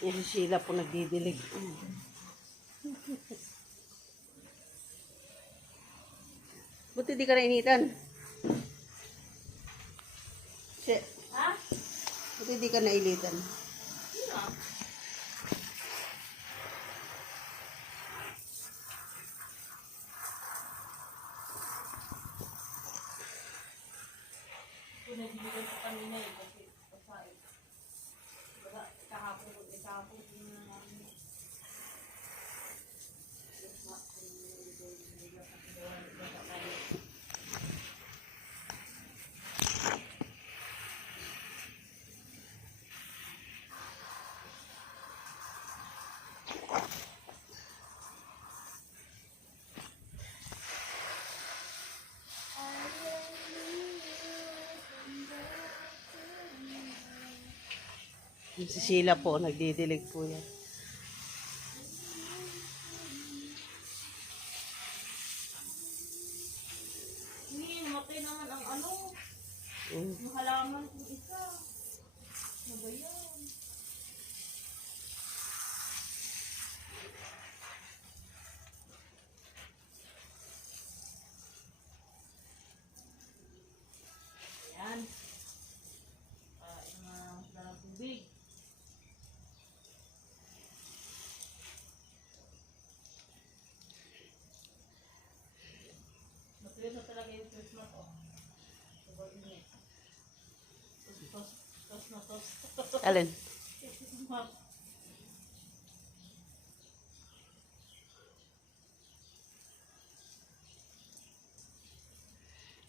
Yan si Sheila po nagdidilig. Buti di ka nainitan. Ha? Buti di ka nailitan. Sino? Pinagbiligan ko kanina eh, kasi pasain. Diba, kahapon ko na namin. Yan si Sheila po nagdidilig po yan. Hindi, namatay naman ang ano, Mm. yung halaman kong isa. Ano ba yan? Ayan. Yung mga dalang tubig. Matuyo na talaga yung Christmas, oh. Sobrang init. Tos na tos. Alin?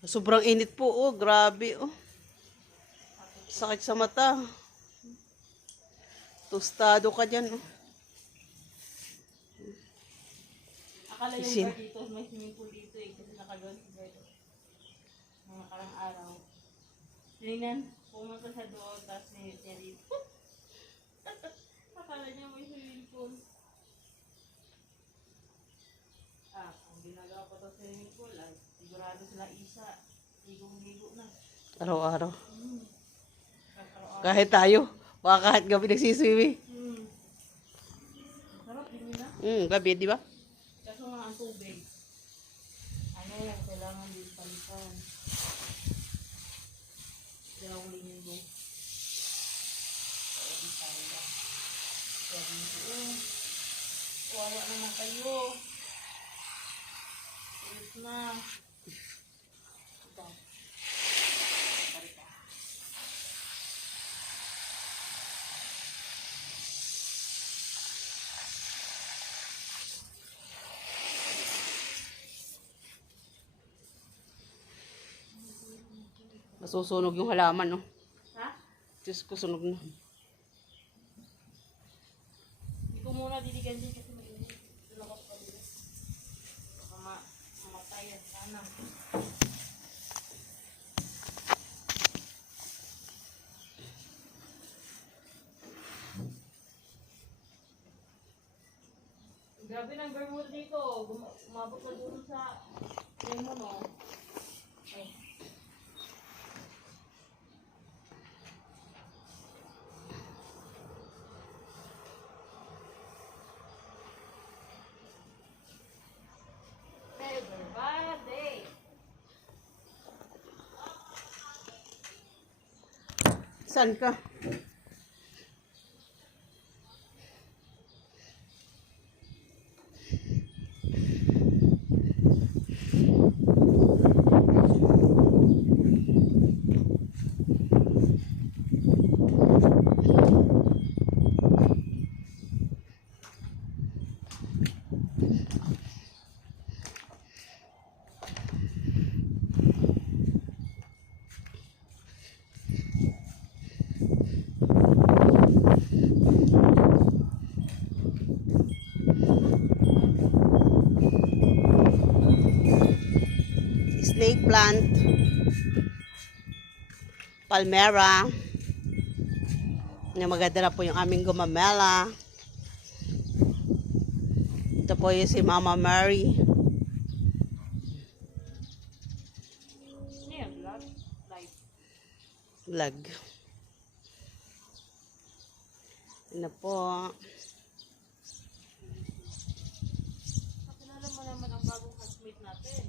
Sobrang init po, oh. Grabe, oh. Sakit sa mata. Tostado ka dyan, oh. Akala yung Isin. bar dito, may swimming pool dito eh, kasi nakagawa si bar doon. Mga karang araw. Tingnan, pumunta siya doon, tapos minute niya dito. Akala niya may swimming pool. Ang ginagawa ko to sa swimming pool, sigurado sila isa. Ligong-ligo na. Araw-araw. Araw-araw. Kahit tayo. Baka kahit gabi nagsiswimming. Sarap, hindi na. Gabi, di ba? Kaso nga ang tubig. Ano, kailangan din palitan. Dalawang linggo. Pwede tayo. Pwede ito. Wawa naman kayo. Ulit na. Ito. Parita. Masusunog yung halaman, no? Ha? Diyos ko, sunog na. Hindi ko muna diligan din kasi mainit. Tulog ako pa dito. Baka mamatay yan. Sana. Grabe ng Bermuda dito. Umabot na doon sa lemon, no? Ay. Everybody. Saan ka? Snake plant. Palmera. Maganda na po yung aming gumamela. Ito po yung si Mama Mary. Ano yan? Vlog? Live. Vlog. Yun na po. Pakilala mo naman ang bagong housemate natin.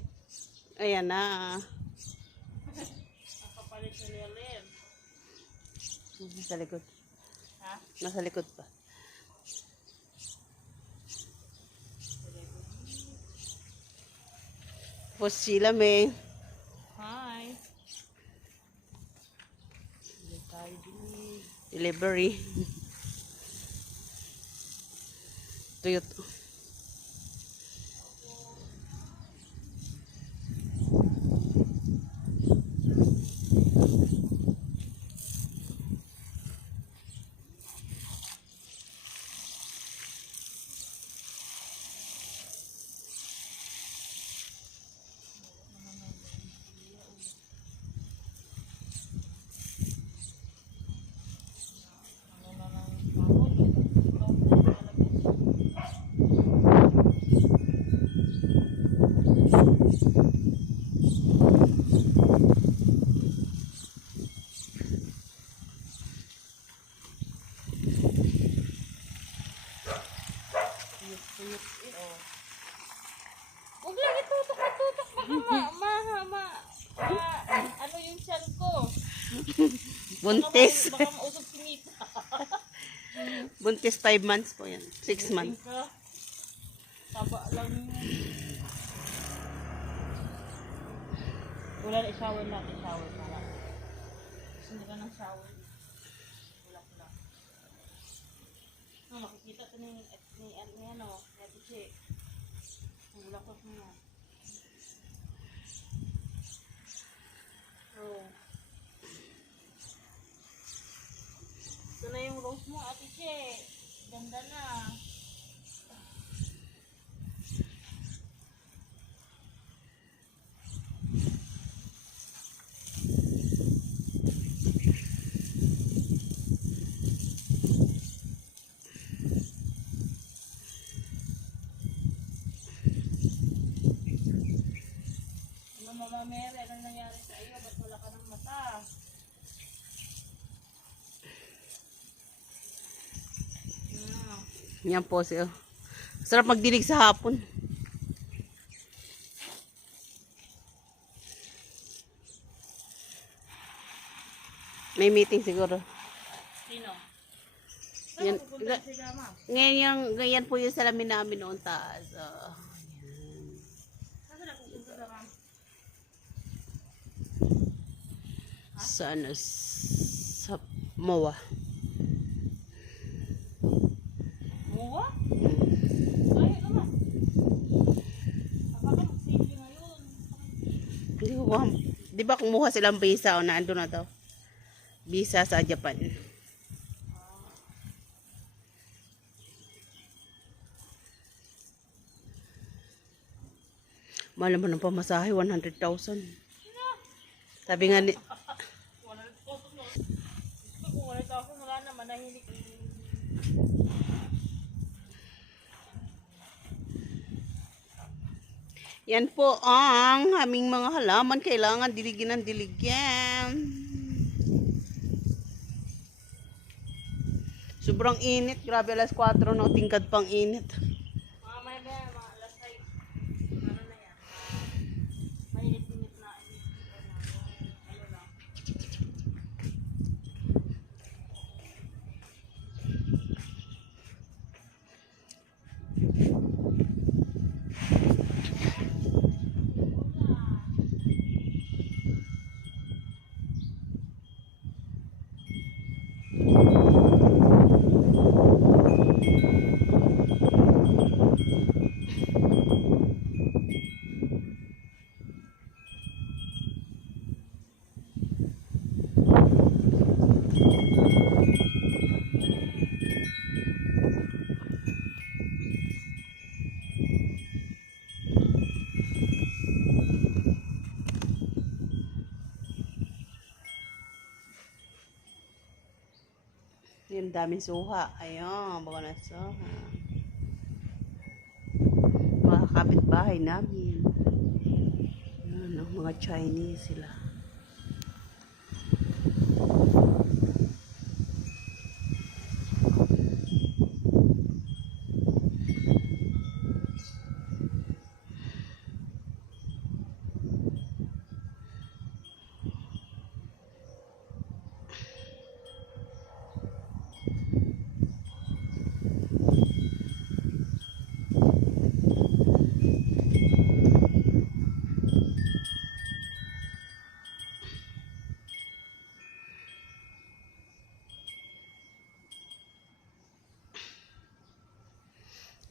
Ayan na. Ang kapalit ni Lelen. Nasa likod. Ha? Nasa likod pa. Tapos sila may Hi. delivery. Toyota. Huwag lang itutok-tutok. Baka ano yung tiyan ko? Buntis. Baka mausap si Mita. Buntis 5 months po yan. 6 months. Taba lang yun. Wala na i-shower natin. Shower para. Gusto nila ka ng shower. Wala ko lang. Makikita ito ni ano. Ate Che. Wala ko na. Oh. Ito na yung rose mo, Ate Che. Ganda na. Mama Mary, anong nangyari sa iyo? Ba't wala ka ng mata? Yan po siya. Sarap magdilig sa hapon. May meeting siguro. Sino? Yan, Saan pupunta si Gama? ganyan po yung salamin namin noon taas. Saan na pupunta sa Gama? Sa ano, sa MOA. Muwa? Ay, naman. Akala mag-safety ngayon. Hindi ko ba, di ba kumuha silang visa o naando na daw? Visa sa Japan. Mahal naman ng pamasahe, 100,000. Sabi nga ni, Wala na ito. Kung wala ito ako, wala na. Manahilig. yan po ang aming mga halaman. Kailangan diligin ng diligyan. Sobrang init. Grabe, alas 4 na tingkad pang init. Mga may mga alas 5. Ano na yan? Mainit-init na. Ano lang. Yung daming suha. Ayun, bawa na suha. Mga kapitbahay namin. Ano, mga Chinese sila.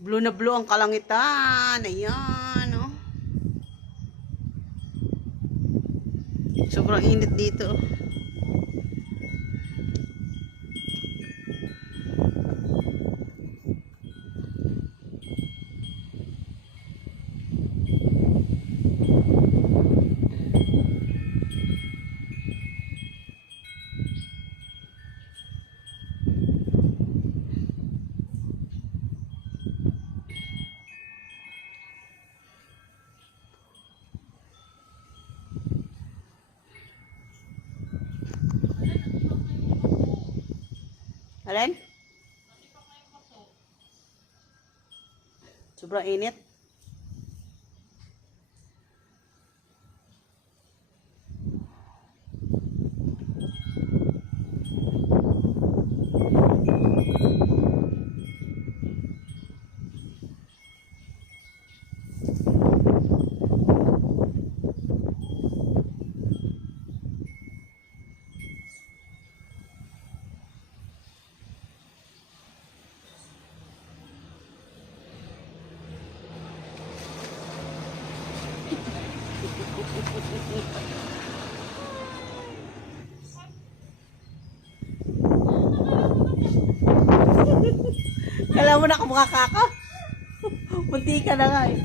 Blue na blue ang kalangitan. Ayan, oh. Sobrang init dito. Alin? Sobrang init. Kala mo na kamukha ka ako? Munti ka na nga eh.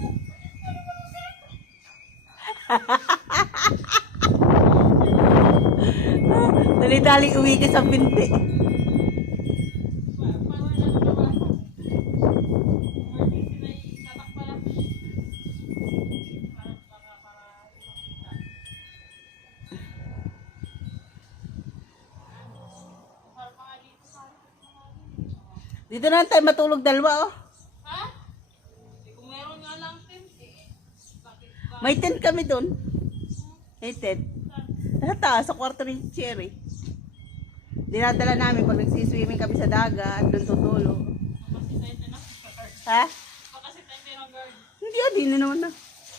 Dali-dali uwi ka sa binti. Dito na tayo matulog dalawa, oh. Ha? Kung meron nga lang tent, bakit ba? May tent kami doon. May tent. Sa taas, sa kwarto ni Cherry. Dinadala namin pag nagsiswimming kami sa dagat, doon tutulog. Kasi tayo na guard. Ha? Kasi tayo ng guard. Hindi, hindi na naman na.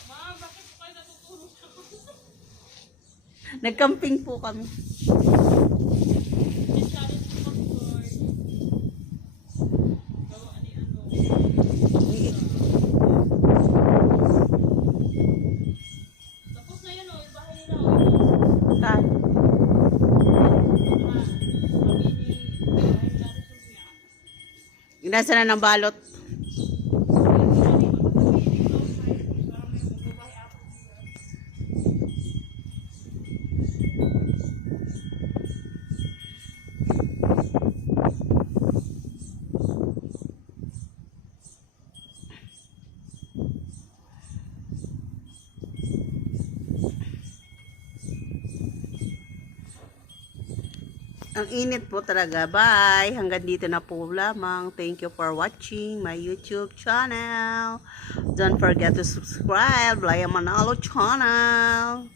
Ma, bakit po kayo natutulog? Nag-camping po kami. May challenge po kami guard. Gawa ni ano. Tapos na yun, oh. Yung bahay nila, oh. Saan? Inasa na ng balot. Ang init po talaga. Bye! Hanggang dito na po lamang. Thank you for watching my YouTube channel. Don't forget to subscribe. Laya Manalo channel.